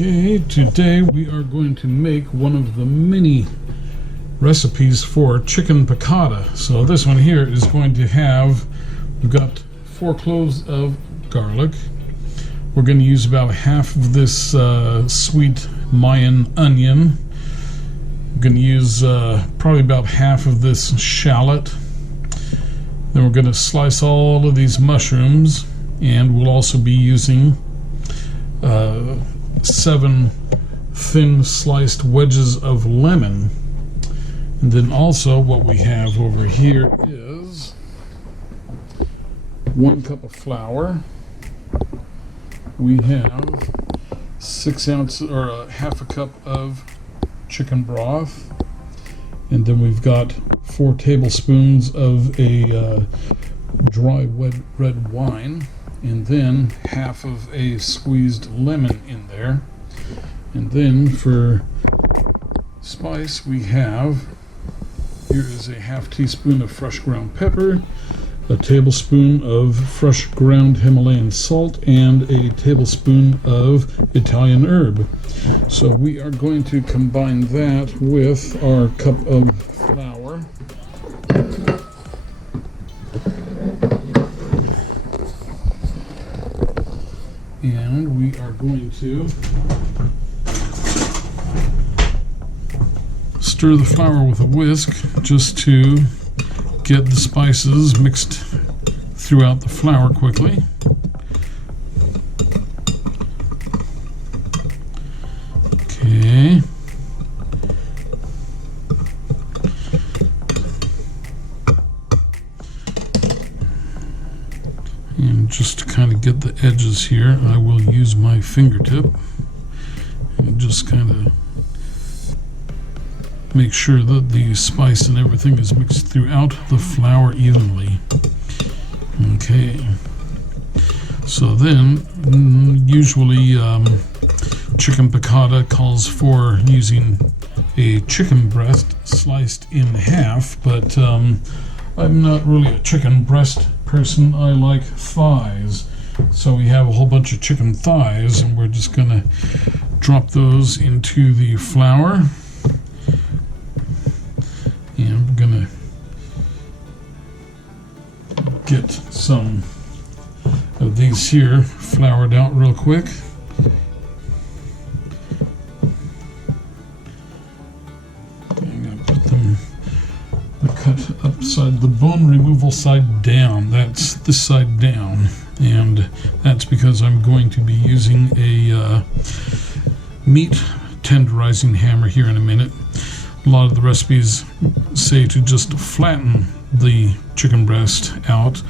Okay, today we are going to make one of the many recipes for chicken piccata. So this one here is going to have, we've got 4 cloves of garlic. We're going to use about half of this sweet Mayan onion. We're going to use probably about half of this shallot. Then we're going to slice all of these mushrooms, and we'll also be using 7 thin sliced wedges of lemon. And then also what we have over here is 1 cup of flour. We have 6 ounces or half a cup of chicken broth, and then we've got 4 tablespoons of a dry red wine, and then half of a squeezed lemon in there. And then for spice, we have, here is a half teaspoon of fresh ground pepper, a tablespoon of fresh ground Himalayan salt, and a tablespoon of Italian herb. So we are going to combine that with our cup of flour. And we are going to stir the flour with a whisk just to get the spices mixed throughout the flour quickly. Okay. And just to kind of get the edges here, I will use my fingertip and just kind of make sure that the spice and everything is mixed throughout the flour evenly. Okay. So then, usually chicken piccata calls for using a chicken breast sliced in half, but I'm not really a chicken breast person. I like thighs. So we have a whole bunch of chicken thighs, and we're just going to drop those into the flour. And I'm going to get some of these here floured out real quick. I'm going to put them cut upside the bone removal side down. That's this side down, and that's because I'm going to be using a meat tenderizing hammer here in a minute. A lot of the recipes say to just flatten the chicken breast out,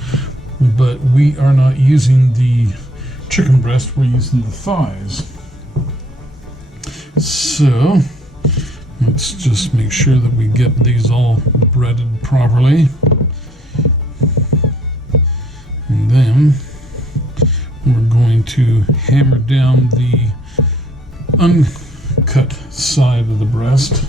but we are not using the chicken breast, we're using the thighs. So let's just make sure that we get these all breaded properly. And then we're going to hammer down the uncut side of the breast.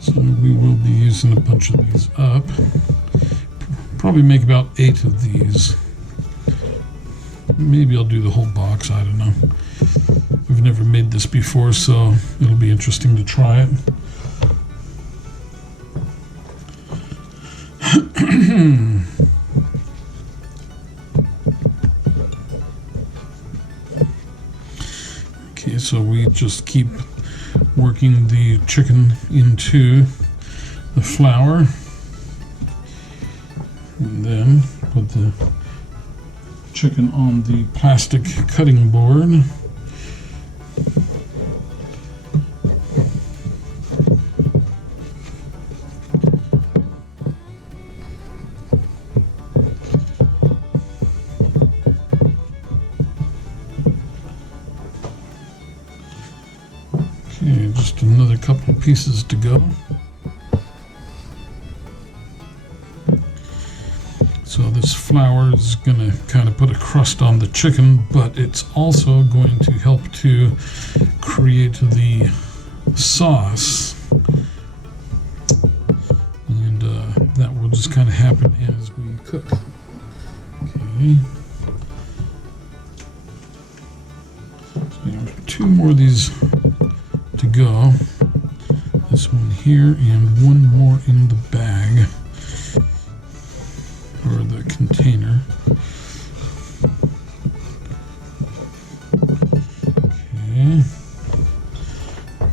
So we will be using a bunch of these up. Probably make about 8 of these. Maybe I'll do the whole box, I don't know. We've never made this before, so it'll be interesting to try it. Okay, so we just keep working the chicken into the flour, and then put the chicken on the plastic cutting board. Okay, just another couple of pieces to go. So this flour is going to kind of put a crust on the chicken, but it's also going to help to create the sauce. And that will just kind of happen as we cook. Okay. 2 more of these to go. This one here and 1 more in the bag or the container. Okay,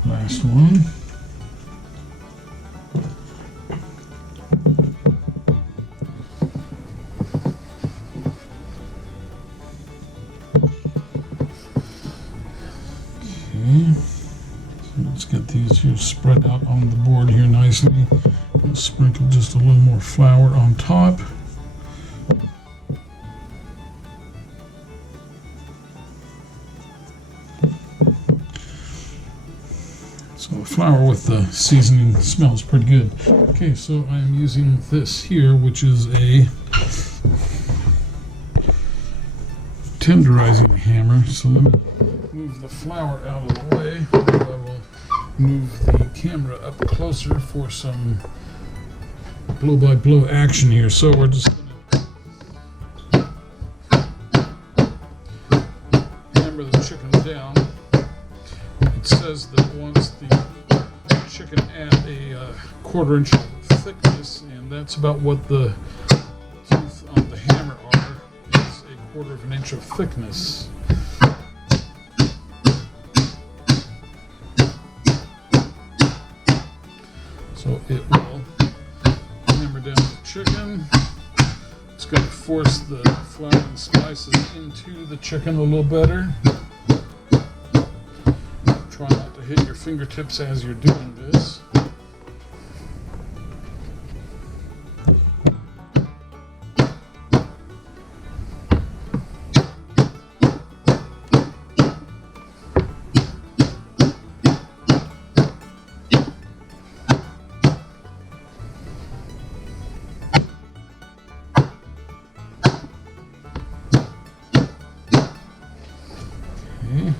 last one. Okay, so let's get these here spread out on the board here nicely. We'll sprinkle just a little more flour on top. So the flour with the seasoning smells pretty good. Okay, so I'm using this here, which is a tenderizing hammer. So let me move the flour out of the way. I will move the camera up closer for some blow-by-blow action here. So we're just going to hammer the chicken down. It says that once the chicken at a 1/4 inch thickness, and that's about what the teeth on the hammer are, is a 1/4 inch of thickness. So it will hammer down the chicken. It's going to force the flour and spices into the chicken a little better. Try not to hit your fingertips as you're doing this. Okay.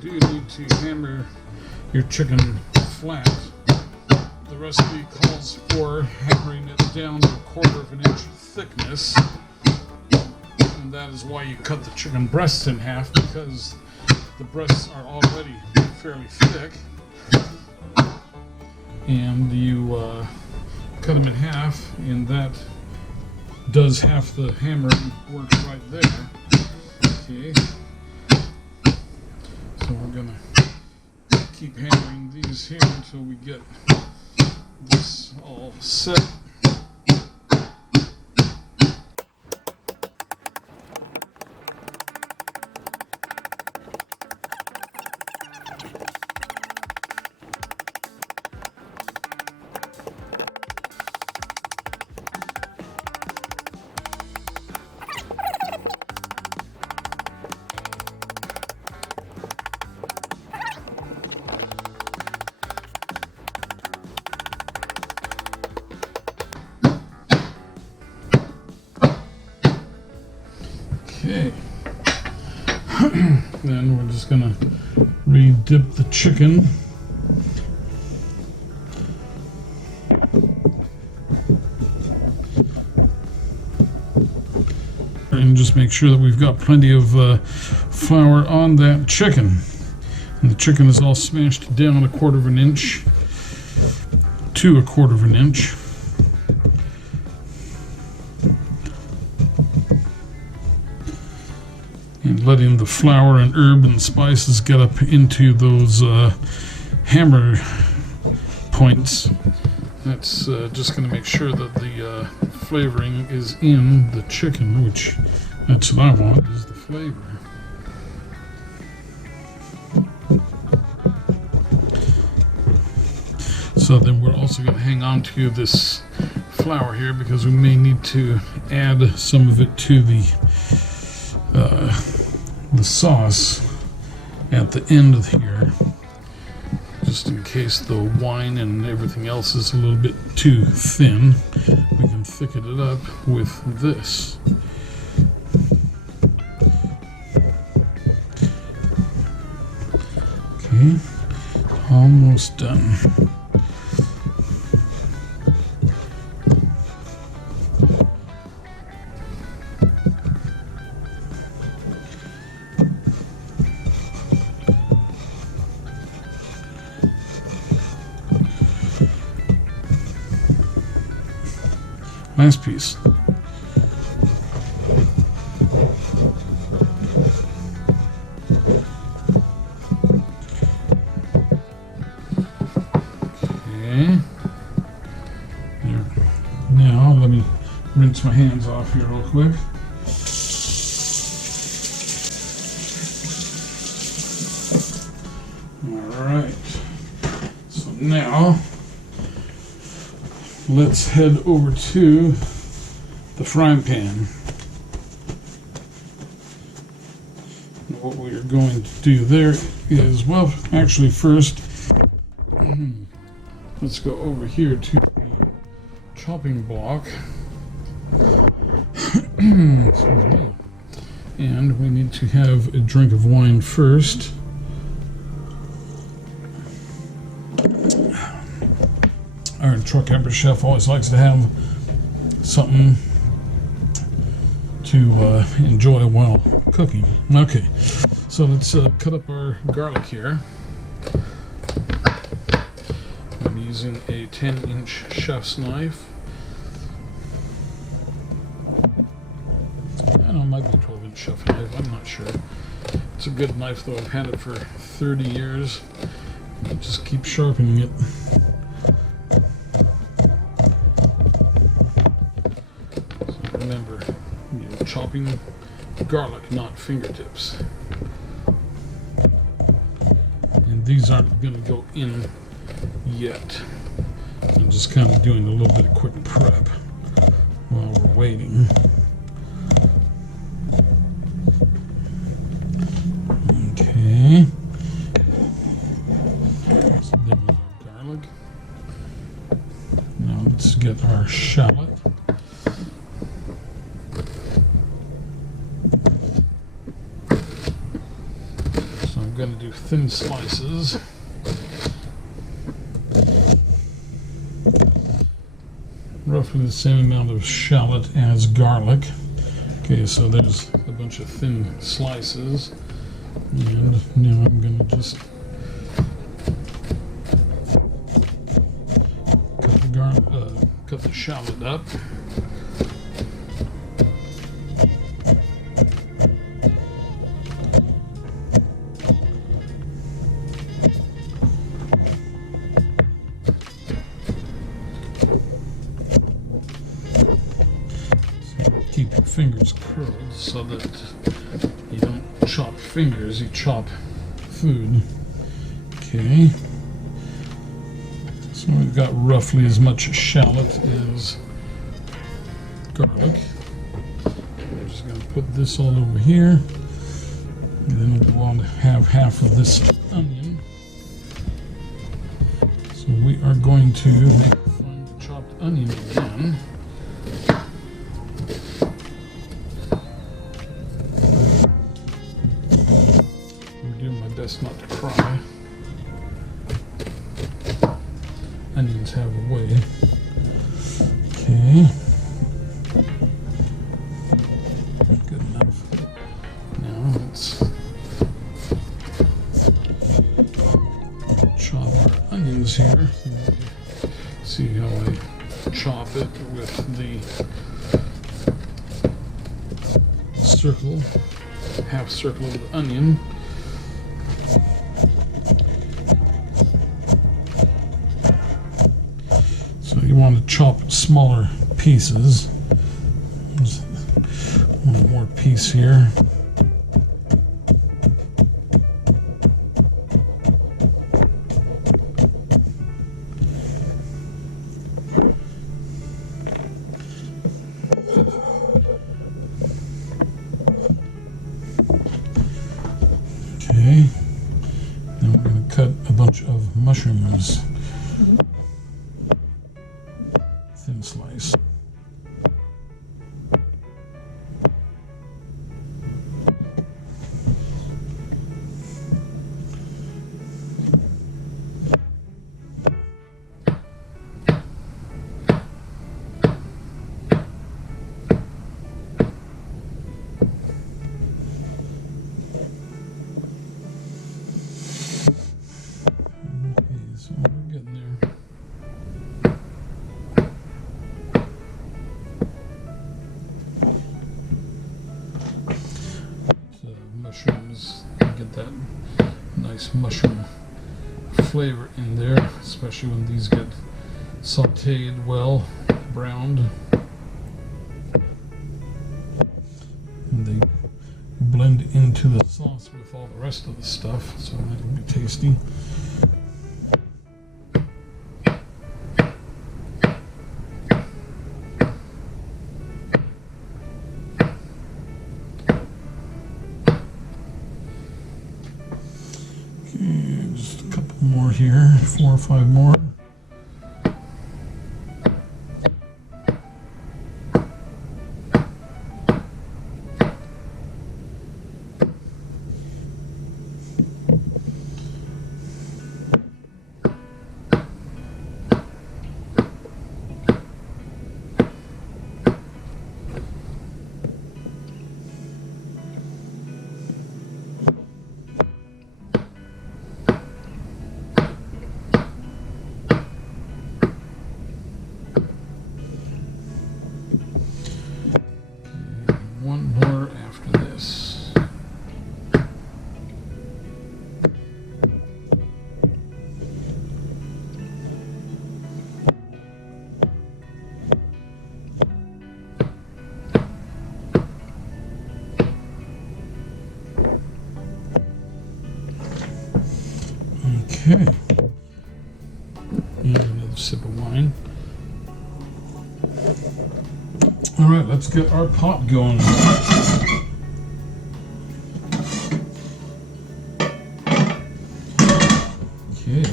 You need to hammer your chicken flat. The recipe calls for hammering it down to a 1/4 inch thickness, and that is why you cut the chicken breasts in half, because the breasts are already fairly thick, and you cut them in half, and that does half the hammering work right there. Okay. So we're going to keep hammering these here until we get this all set. Okay, then we're just going to re-dip the chicken. And just make sure that we've got plenty of flour on that chicken. And the chicken is all smashed down a 1/4 inch to a 1/4 inch. And letting the flour and herb and spices get up into those hammer points. That's just going to make sure that the flavoring is in the chicken, which that's what I want, is the flavor. So then we're also going to hang on to this flour here, because we may need to add some of it to the sauce at the end of here, just in case the wine and everything else is a little bit too thin. We can thicken it up with this. Okay, all almost done. Last piece. Okay. There. Now let me rinse my hands off here real quick. All right. So now let's head over to the frying pan. And what we are going to do there is, well, actually first, let's go over here to the chopping block. Excuse me. And we need to have a drink of wine first. Our truck camper chef always likes to have something to enjoy while cooking. Okay, so let's cut up our garlic here. I'm using a 10-inch chef's knife. I don't know, it might be a 12-inch chef's knife, I'm not sure. It's a good knife though, I've had it for 30 years. I just keep sharpening it. Remember, you're chopping garlic, not fingertips. And these aren't going to go in yet. I'm just kind of doing a little bit of quick prep while we're waiting. Okay. So there was our garlic. Now let's get our shallot. I'm going to do thin slices. Roughly the same amount of shallot as garlic. Okay, so there's a bunch of thin slices. And now I'm going to just cut the shallot up. Keep your fingers curled so that you don't chop fingers, you chop food. Okay. So we've got roughly as much shallot as garlic. I'm just going to put this all over here. And then we want to have half of this onion. So we are going to make a fine chopped onion again. Not to cry. Onions have a way. Okay. Good enough. Now let's chop our onions here. See how I chop it with the circle, half circle of the onion. You want to chop smaller pieces. There's one more piece here. Okay. Then we're going to cut a bunch of mushrooms. Thin slice. mushrooms. Get that nice mushroom flavor in there, especially when these get sauteed well, browned. And they blend into the sauce with all the rest of the stuff, so that'll be tasty. Okay, just a couple more here, 4 or 5 more. One more after this. Okay. And another sip of wine. All right, let's get our pot going. Okay.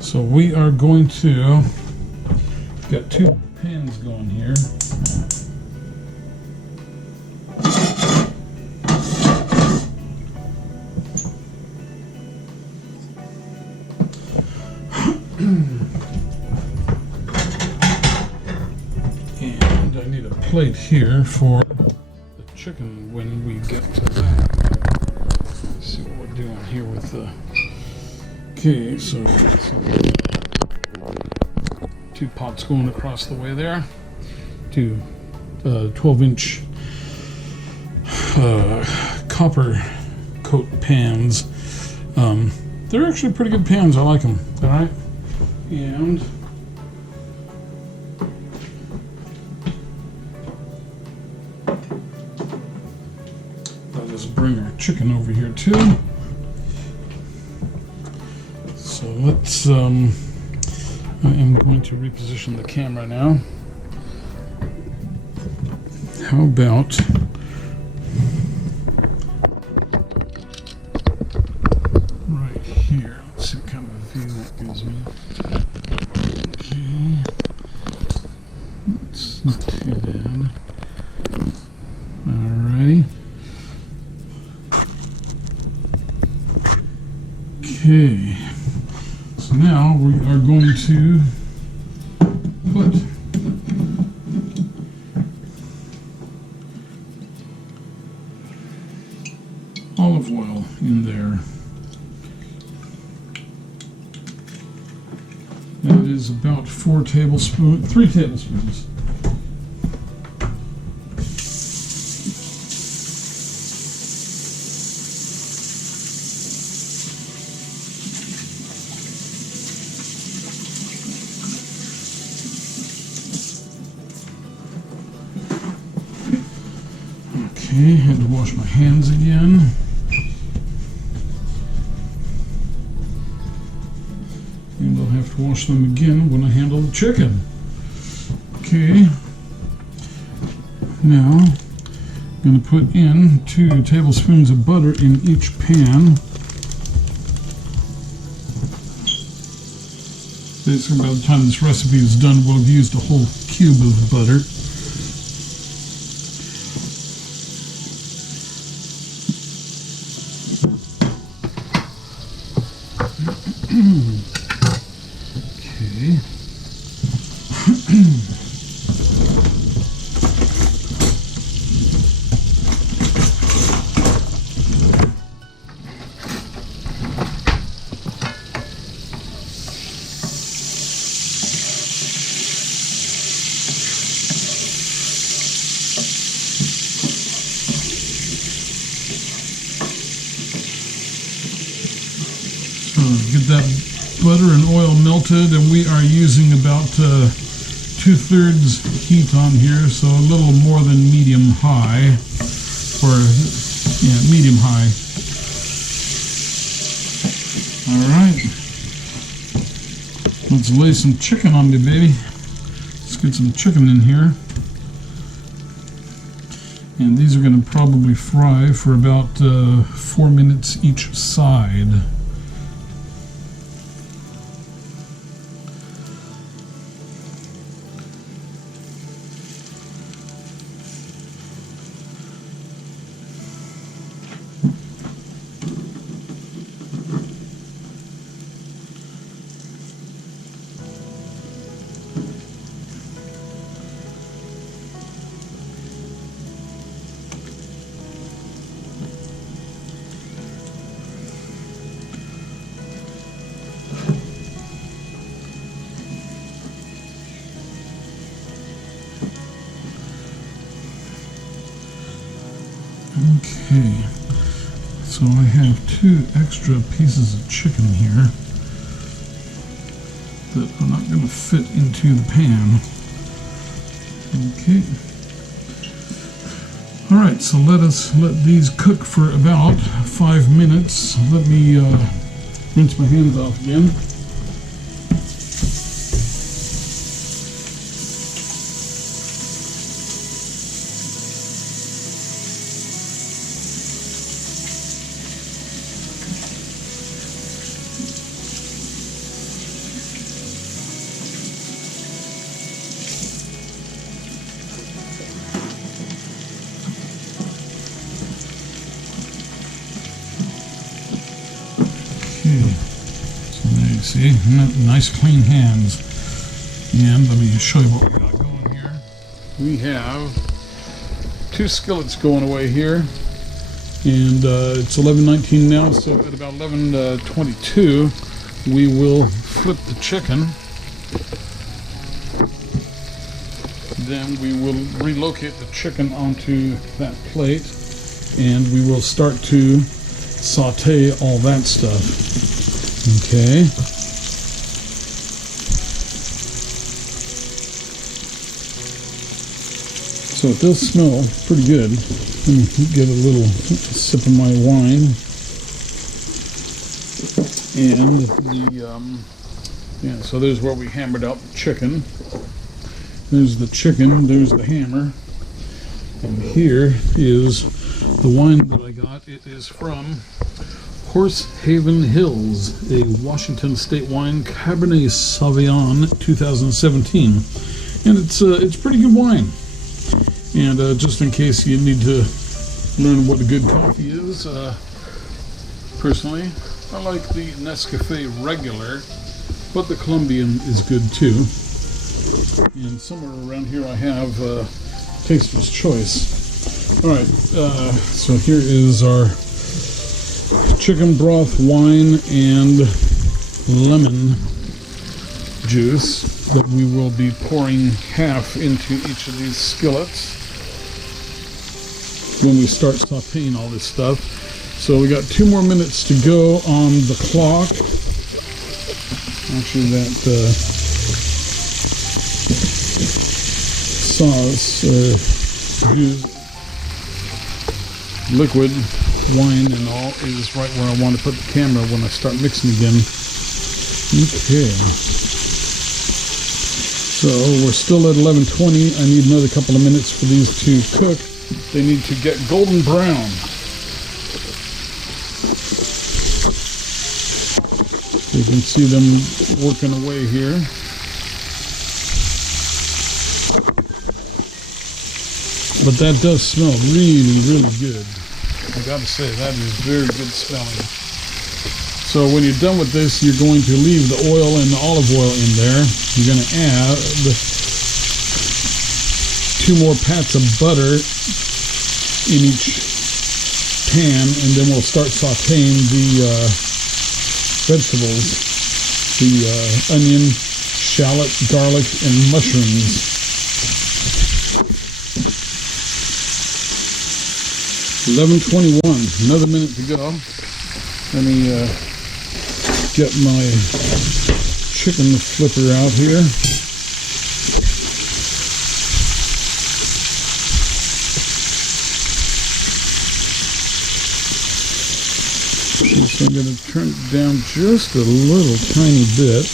So we are going to get 2 pans going here. And I need a plate here for the chicken when we get to that. Let's see what we're doing here with the... Okay, so 2 pots going across the way there. 2 12-inch copper coat pans. They're actually pretty good pans. I like them. All right. And I'll just bring our chicken over here too. So let's, I am going to reposition the camera now. How about right here? Let's see what kind of a view that gives me. Okay. That's not too bad. Alrighty. Okay. So now we are going to put olive oil in there. That is about 3 tablespoons. Okay, had to wash my hands again. And I'll have to wash them again when I handle the chicken. Okay. Now, I'm going to put in 2 tablespoons of butter in each pan. Basically, by the time this recipe is done, we'll have used a whole cube of butter. Okay. Get that butter and oil melted, and we are using about 2/3 heat on here, so a little more than medium-high, or medium-high. All right, let's lay some chicken on me, baby. Let's get some chicken in here. And these are going to probably fry for about 4 minutes each side. Okay, so I have 2 extra pieces of chicken here that are not going to fit into the pan. Okay. Alright, so let these cook for about 5 minutes. Let me rinse my hands off again. So there you see, nice clean hands. And let me show you what we got going here. We have 2 skillets going away here, and it's 11:19 now, so at about 11:22 we will flip the chicken. Then we will relocate the chicken onto that plate, and we will start to saute all that stuff. Okay. So it does smell pretty good. Let me get a little sip of my wine. And so there's where we hammered out the chicken. There's the chicken, there's the hammer. And here is the wine that I got. It is from Horse Haven Hills, a Washington State wine, Cabernet Sauvignon 2017. And it's pretty good wine. And just in case you need to learn what a good coffee is, personally, I like the Nescafe Regular, but the Colombian is good too. And somewhere around here I have Taster's Choice. Alright, so here is our chicken broth, wine, and lemon juice that we will be pouring half into each of these skillets when we start sauteing all this stuff. So we got 2 more minutes to go on the clock. Actually, that sauce, liquid wine and all is right where I want to put the camera when I start mixing again. Okay. So we're still at 11:20. I need another couple of minutes for these to cook. They need to get golden brown. You can see them working away here. But that does smell really, really good. I gotta say, that is very good smelling. So when you're done with this, you're going to leave the oil and the olive oil in there. You're going to add 2 more pats of butter in each pan, and then we'll start sauteing the vegetables, the onion, shallot, garlic, and mushrooms. 11:21, another minute to go. Let me get my chicken flipper out here. So I'm going to turn it down just a little tiny bit,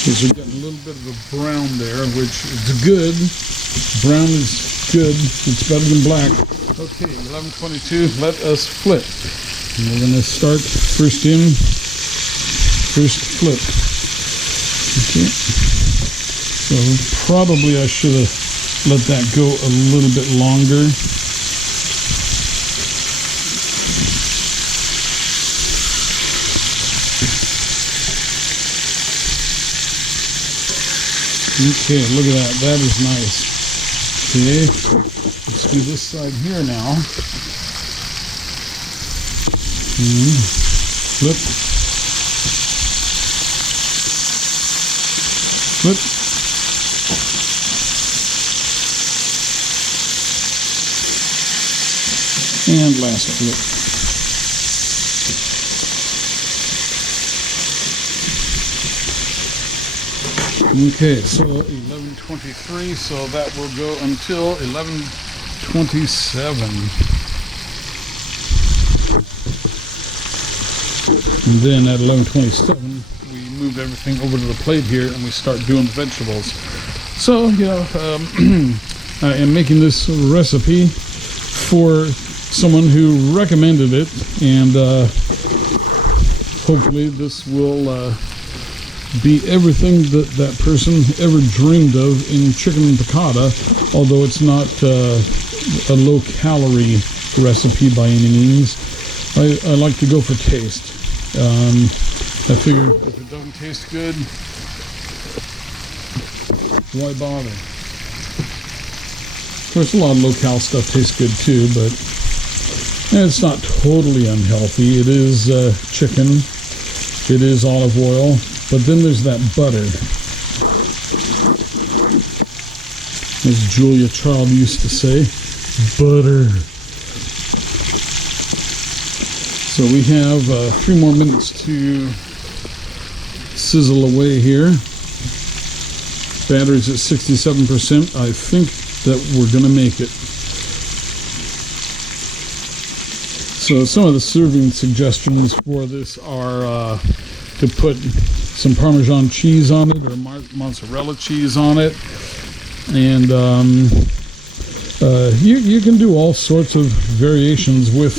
because we're getting a little bit of a brown there, which is good. Brown is good. It's better than black. Okay, 11:22. Let us flip. And we're going to start first in, first flip. Okay. So probably I should have let that go a little bit longer. Okay, look at that. That is nice. Okay, let's do this side here now. Flip. Flip. And last flip. Okay, so 11:23, so that will go until 11:27. And then at 11:27, we move everything over to the plate here and we start doing the vegetables. So, you know, I am making this recipe for someone who recommended it, and hopefully this will be everything that that person ever dreamed of in chicken piccata, although it's not a low-calorie recipe by any means. I like to go for taste. I figure if it doesn't taste good, why bother? Of course, a lot of low-cal stuff tastes good too, but it's not totally unhealthy. It is chicken. It is olive oil. But then there's that butter. As Julia Child used to say, butter. So we have 3 more minutes to sizzle away here. Battery's at 67%. I think that we're going to make it. So some of the serving suggestions for this are to put some Parmesan cheese on it, or mozzarella cheese on it, and you can do all sorts of variations with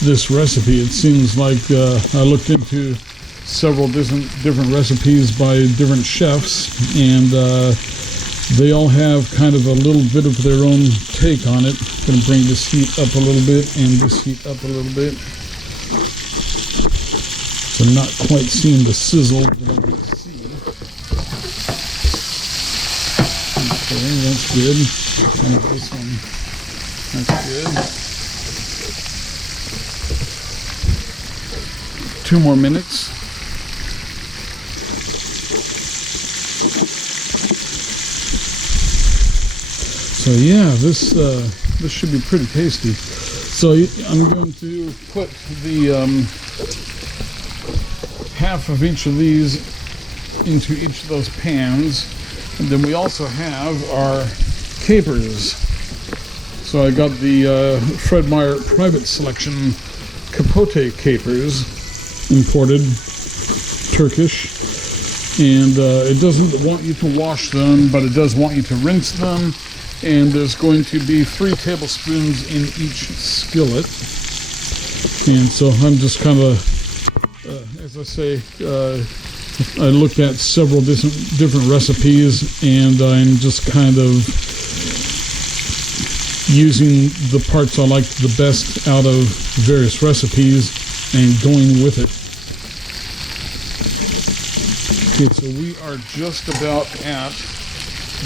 this recipe. It seems like I looked into several different recipes by different chefs, and they all have kind of a little bit of their own take on it. Going to bring this heat up a little bit and this heat up a little bit. I'm not quite seeing the sizzle that I want to see. Okay, that's good. And this one, that's good. 2 more minutes. So yeah, this should be pretty tasty. So I'm going to put the half of each of these into each of those pans, and then we also have our capers. So I got the Fred Meyer Private Selection capote capers, imported, Turkish, and it doesn't want you to wash them, but it does want you to rinse them, and there's going to be 3 tablespoons in each skillet. And so I'm just kind of as I say, I looked at several different recipes, and I'm just kind of using the parts I like the best out of various recipes and going with it. Okay, so we are just about at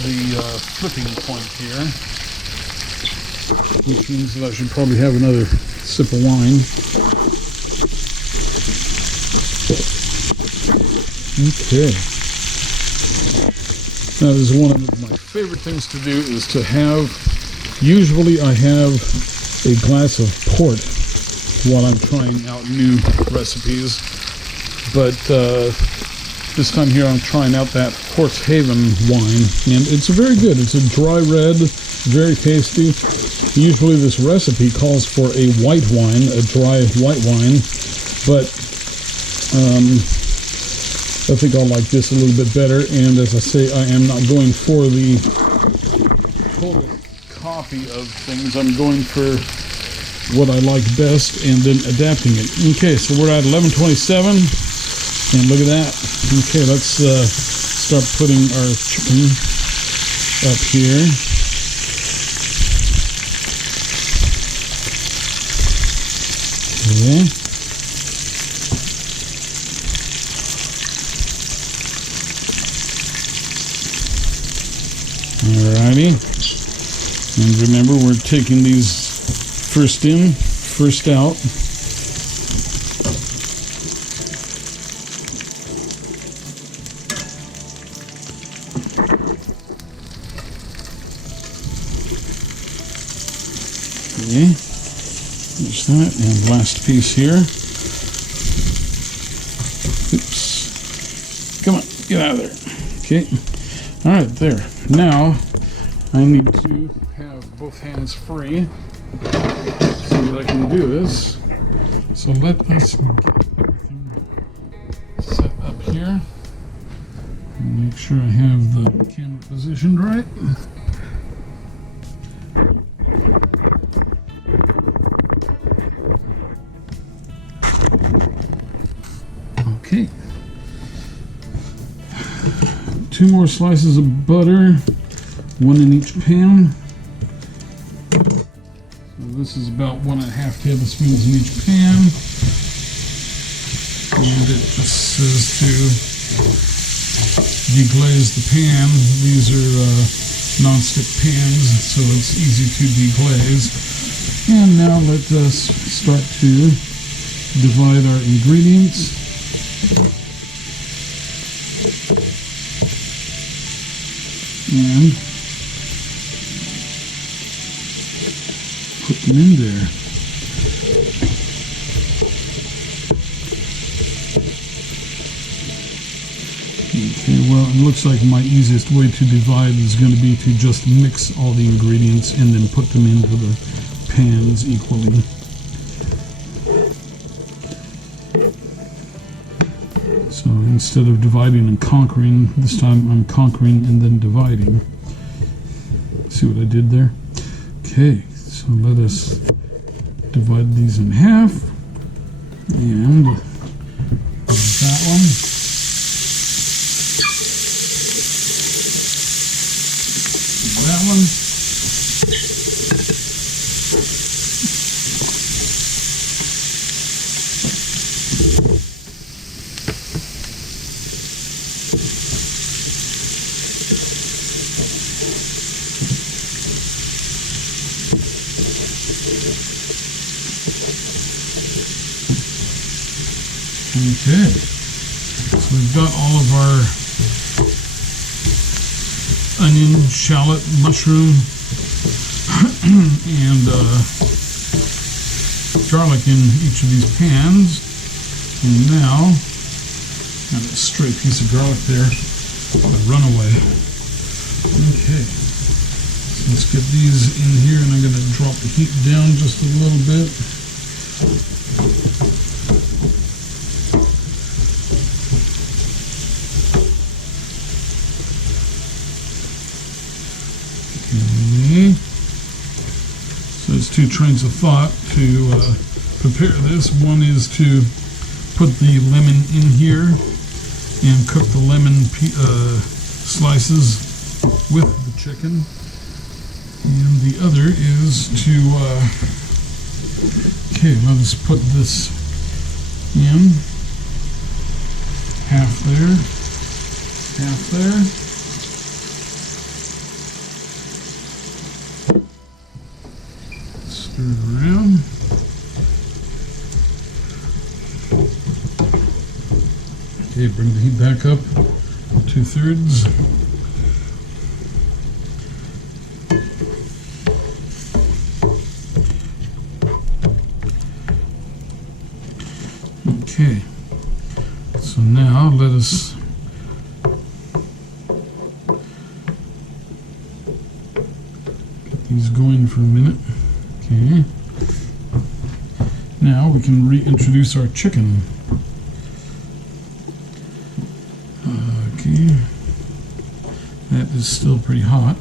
the flipping point here, which means that I should probably have another sip of wine. Okay. Now, this is one of my favorite things to do, is to have, usually I have a glass of port while I'm trying out new recipes. But this time here I'm trying out that Horsehaven wine, and it's very good. It's a dry red, very tasty. Usually this recipe calls for a white wine, a dry white wine, but I think I'll like this a little bit better. And as I say, I am not going for the total copy of things. I'm going for what I like best and then adapting it. Okay, so we're at 11:27, and look at that. Okay, let's start putting our chicken up here. Okay. Alrighty. And remember, we're taking these first in, first out. Okay, there's that, and last piece here. Oops. Come on, get out of there. Okay, all right, there. Now, I need to have both hands free so that I can do this. So let us get everything set up here. And make sure I have the camera positioned right. Okay. 2 more slices of butter, 1 in each pan. So this is about 1.5 tablespoons in each pan. And it just says to deglaze the pan. These are non-stick pans, so it's easy to deglaze. And now let us start to divide our ingredients. And put them in there. Okay, well, it looks like my easiest way to divide is going to be to just mix all the ingredients and then put them into the pans equally. So instead of dividing and conquering, this time I'm conquering and then dividing. See what I did there? Okay, so let us divide these in half. And that one. That one. Okay, so we've got all of our onion, shallot, mushroom, and garlic in each of these pans. And now, got a stray piece of garlic there, a runaway. Okay, so let's get these in here, and I'm going to drop the heat down just a little bit. So there's 2 trains of thought to prepare this. One is to put the lemon in here and cook the lemon slices with the chicken. And the other is to, okay, let us put this in. Half there, half there. Stir it around. Okay, bring the heat back up 2/3. He's going for a minute. Okay. Now we can reintroduce our chicken. Okay. That is still pretty hot.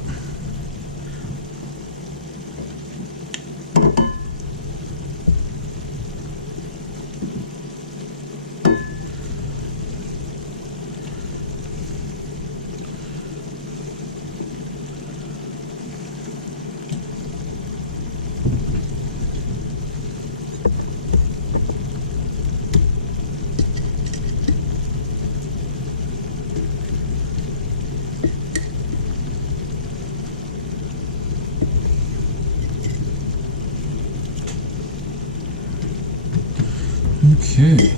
Okay, so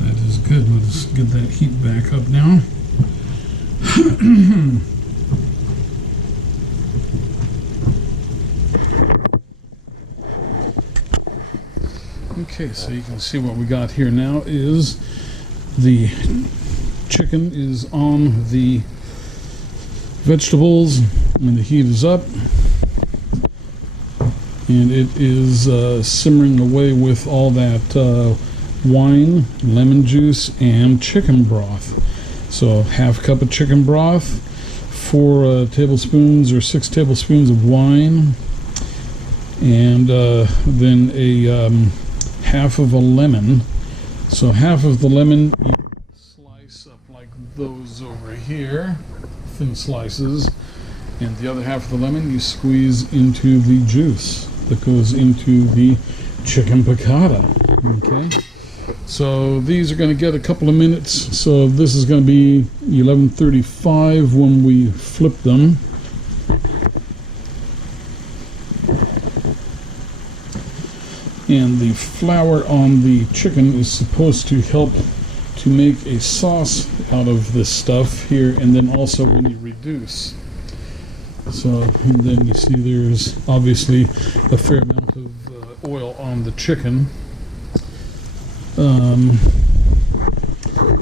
that is good. Let's get that heat back up now. Okay, so you can see what we got here now is the chicken is on the vegetables and the heat is up. And it is simmering away with all that wine, lemon juice, and chicken broth. So half cup of chicken broth, 4 tablespoons or 6 tablespoons of wine, and then a half of a lemon. So half of the lemon you slice up like those over here, thin slices, and the other half of the lemon you squeeze into the juice that goes into the chicken piccata. Okay, so these are going to get a couple of minutes. So this is going to be 11:35 when we flip them. And the flour on the chicken is supposed to help to make a sauce out of this stuff here, and then also when you reduce. So and then you see there's obviously a fair amount of oil on the chicken.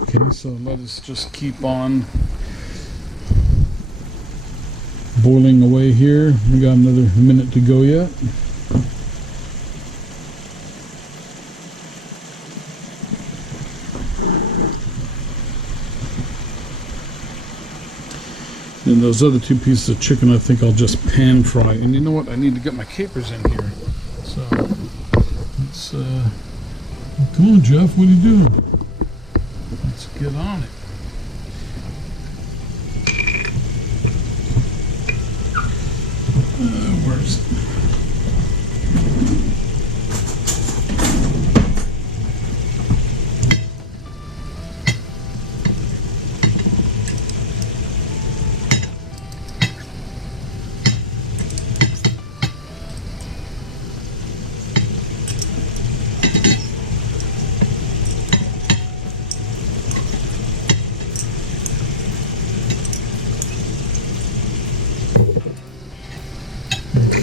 Okay, so let us just keep on boiling away here. We got another minute to go yet. And those other 2 pieces of chicken, I think I'll just pan fry. And you know what? I need to get my capers in here. So let's. Come on, Jeff. What are you doing? Let's get on it. Where's it?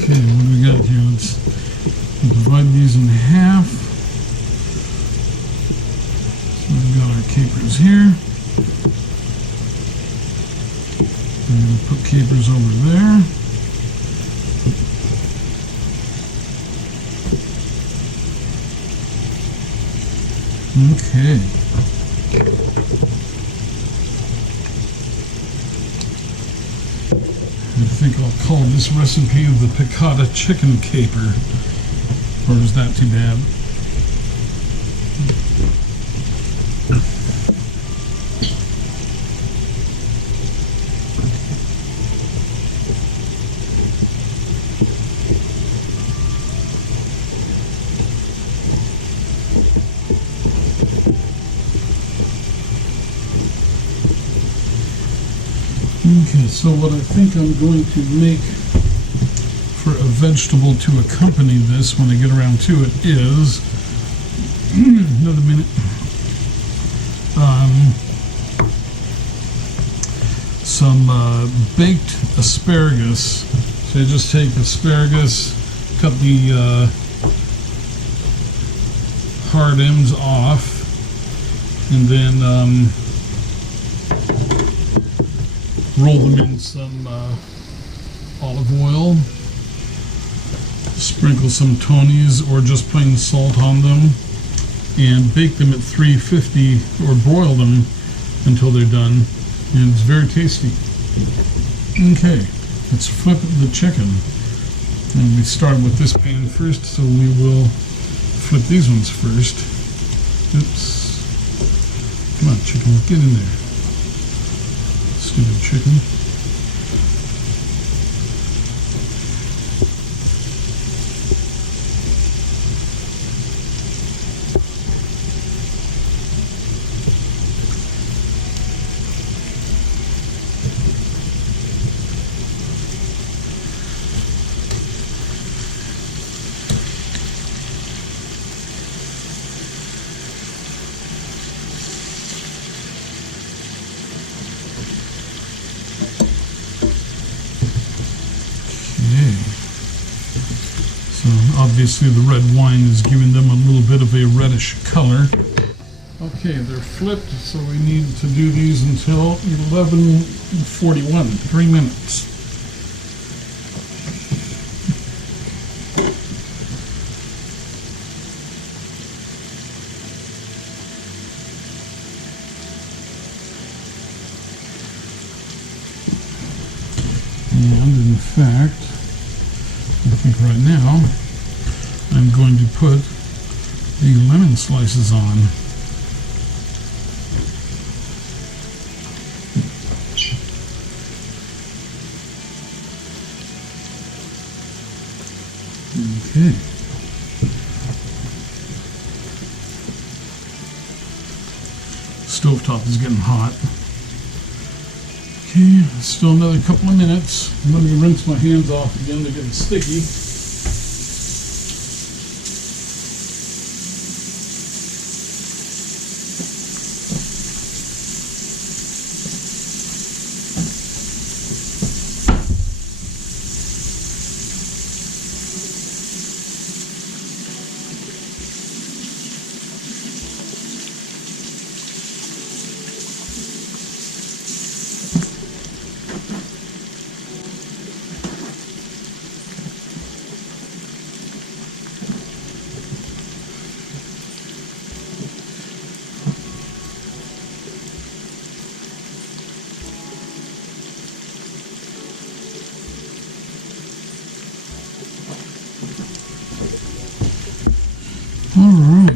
Okay, what do we got here? Let's divide these in half. So we've got our capers here. I'm going to put capers over there. Okay. I think I'll call this recipe the Piccata chicken caper, or is that too bad? Okay, so what I think I'm going to make for a vegetable to accompany this when I get around to it is another minute. Some baked asparagus. So I just take asparagus, cut the hard ends off, and then roll them in some olive oil. Sprinkle some Tony's or just plain salt on them, and bake them at 350 or broil them until they're done, and it's very tasty. Okay, let's flip the chicken. And we started with this pan first, so we will flip these ones first. Oops. Come on, chicken, get in there. Stupid chicken. So obviously the red wine is giving them a little bit of a reddish color. Okay, they're flipped, so we need to do these until 11:41, 3 minutes. And in fact, I think right now I'm going to put the lemon slices on. Okay. Stovetop is getting hot. Okay, still another couple of minutes. Let me rinse my hands off again. They're getting sticky. All right.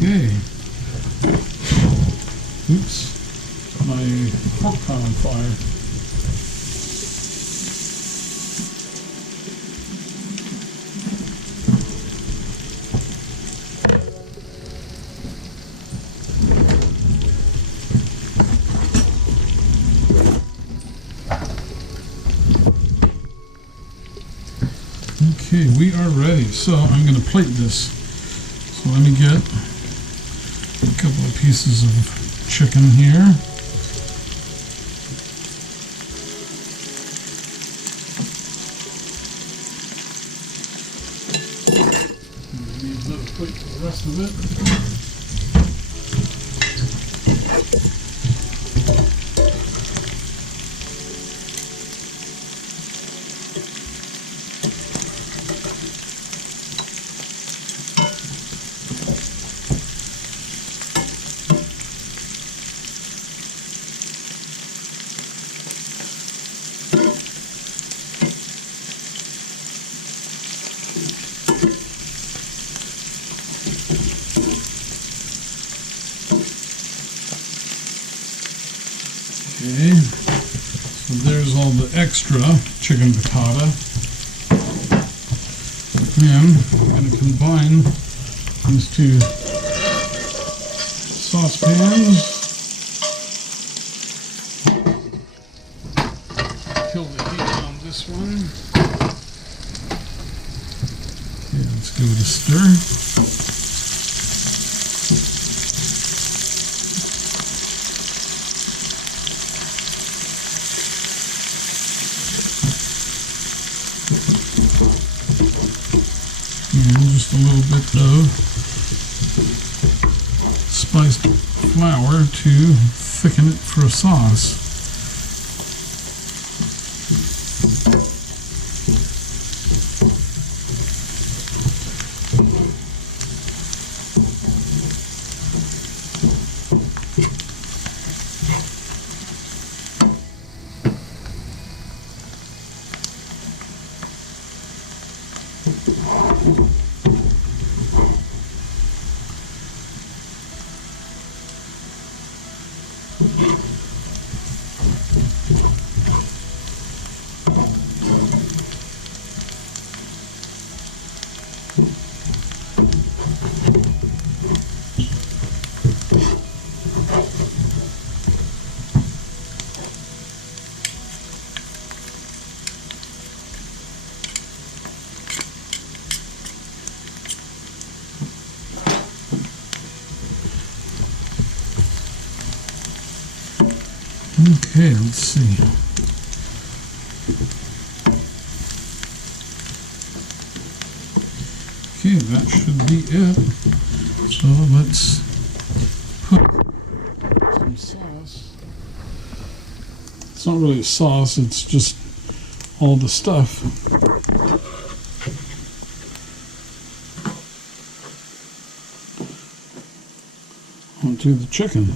Okay. Oops. My fork caught on fire. Okay, we are ready. So I'm going to plate this. So let me get a couple of pieces of chicken here. Need another plate for the rest of it. Okay, And there's all the extra chicken piccata. And I'm going to combine these two saucepans. Kill the heat on this one. Okay, let's give it a stir. And just a little bit of spiced flour to thicken it for a sauce. Okay, let's see. Okay, that should be it. So let's put some sauce. It's not really a sauce, it's just all the stuff. Onto the chicken.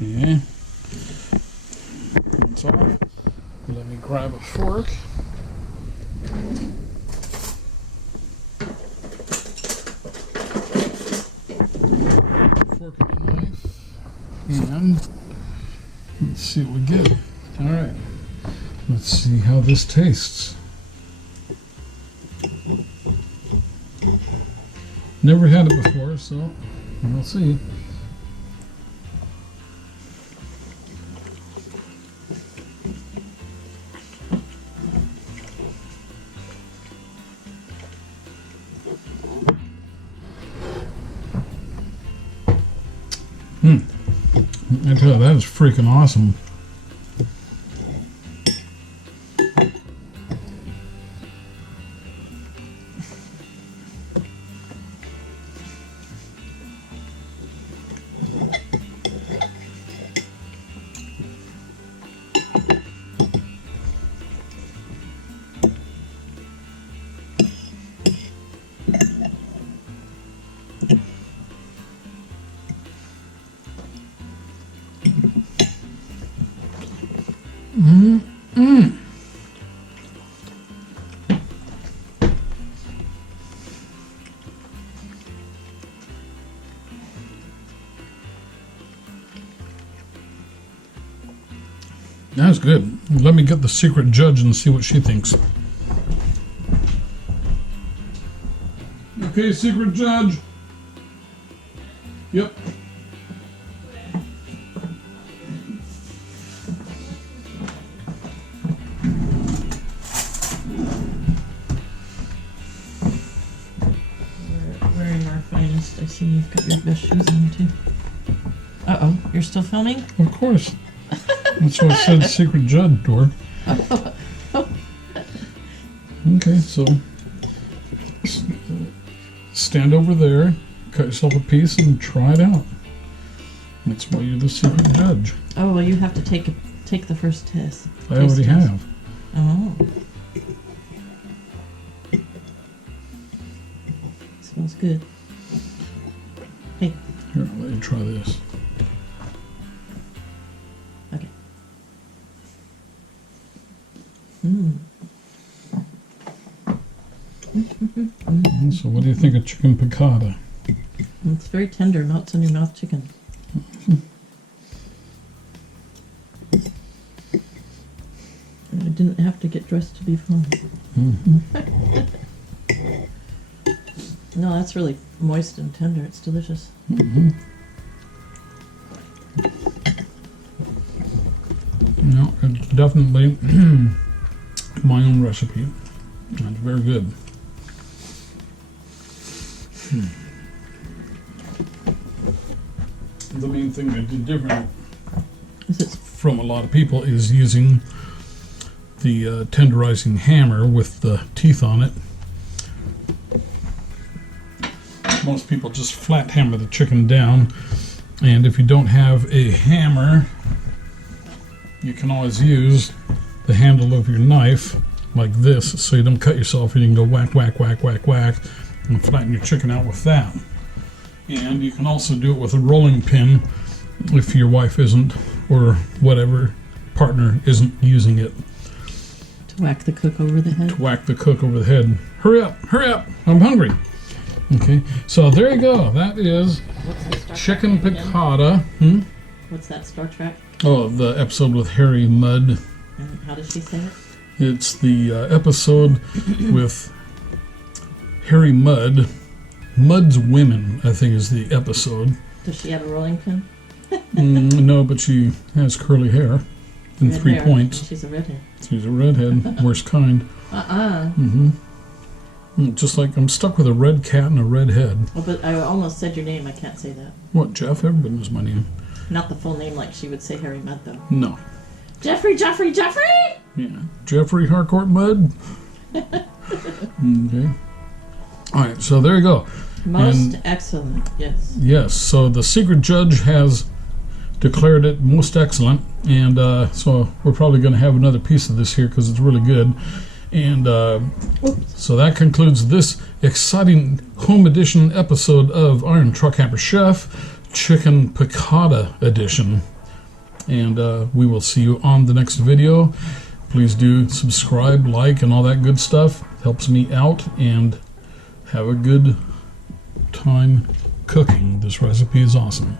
Okay, that's off. Let me grab a fork. Fork and a knife. And let's see what we get. All right, let's see how this tastes. Never had it before, so we'll see. I tell you, that is freaking awesome. That's good. Let me get the secret judge and see what she thinks. Okay, secret judge. Yep. We're wearing our finest. I see you've got your best shoes on too. Uh-oh, you're still filming? Of course. That's what it said, secret judge, Dork. Okay, so stand over there, cut yourself a piece, and try it out. That's why you're the secret judge. Oh, well, you have to take the first test. I already have. Oh. Smells good. Hey. Here, I'll let you try this. Okay. So what do you think of chicken piccata? It's very tender, melts in your mouth chicken. And I didn't have to get dressed to be fun. No, that's really moist and tender. It's delicious. No, it's definitely my own recipe. It's very good. The main thing I did different Is it? from a lot of people is using the tenderizing hammer with the teeth on it. Most people just flat hammer the chicken down, and if you don't have a hammer, you can always use the handle of your knife like this, so you don't cut yourself, and you can go whack, whack, whack, whack, whack, and flatten your chicken out with that. And you can also do it with a rolling pin if your wife isn't, or whatever partner isn't using it. To whack the cook over the head? To whack the cook over the head. Hurry up, I'm hungry. Okay, so there you go. That is chicken piccata. What's that, Star Trek? Oh, the episode with Harry Mudd. And how does she say it? It's the episode with Harry Mudd. Mudd's Women, I think, is the episode. Does she have a rolling pin? No, but she has curly hair and Red 3 hair. points. She's a redhead. She's a redhead, worst kind. Just like I'm stuck with a red cat and a red head. Oh, but I almost said your name. I can't say that. What, Jeff? Everybody knows my name. Not the full name like she would say Harry Mudd, though. No. Jeffrey! Yeah. Jeffrey Harcourt Mudd. Okay. All right, so there you go. Most excellent, yes. Yes, so the secret judge has declared it most excellent, and so we're probably going to have another piece of this here because it's really good. And so that concludes this exciting home edition episode of Iron Truck Hamper Chef Chicken Piccata edition. And we will see you on the next video. Please do subscribe, like, and all that good stuff. It helps me out, and have a good time cooking. This recipe is awesome.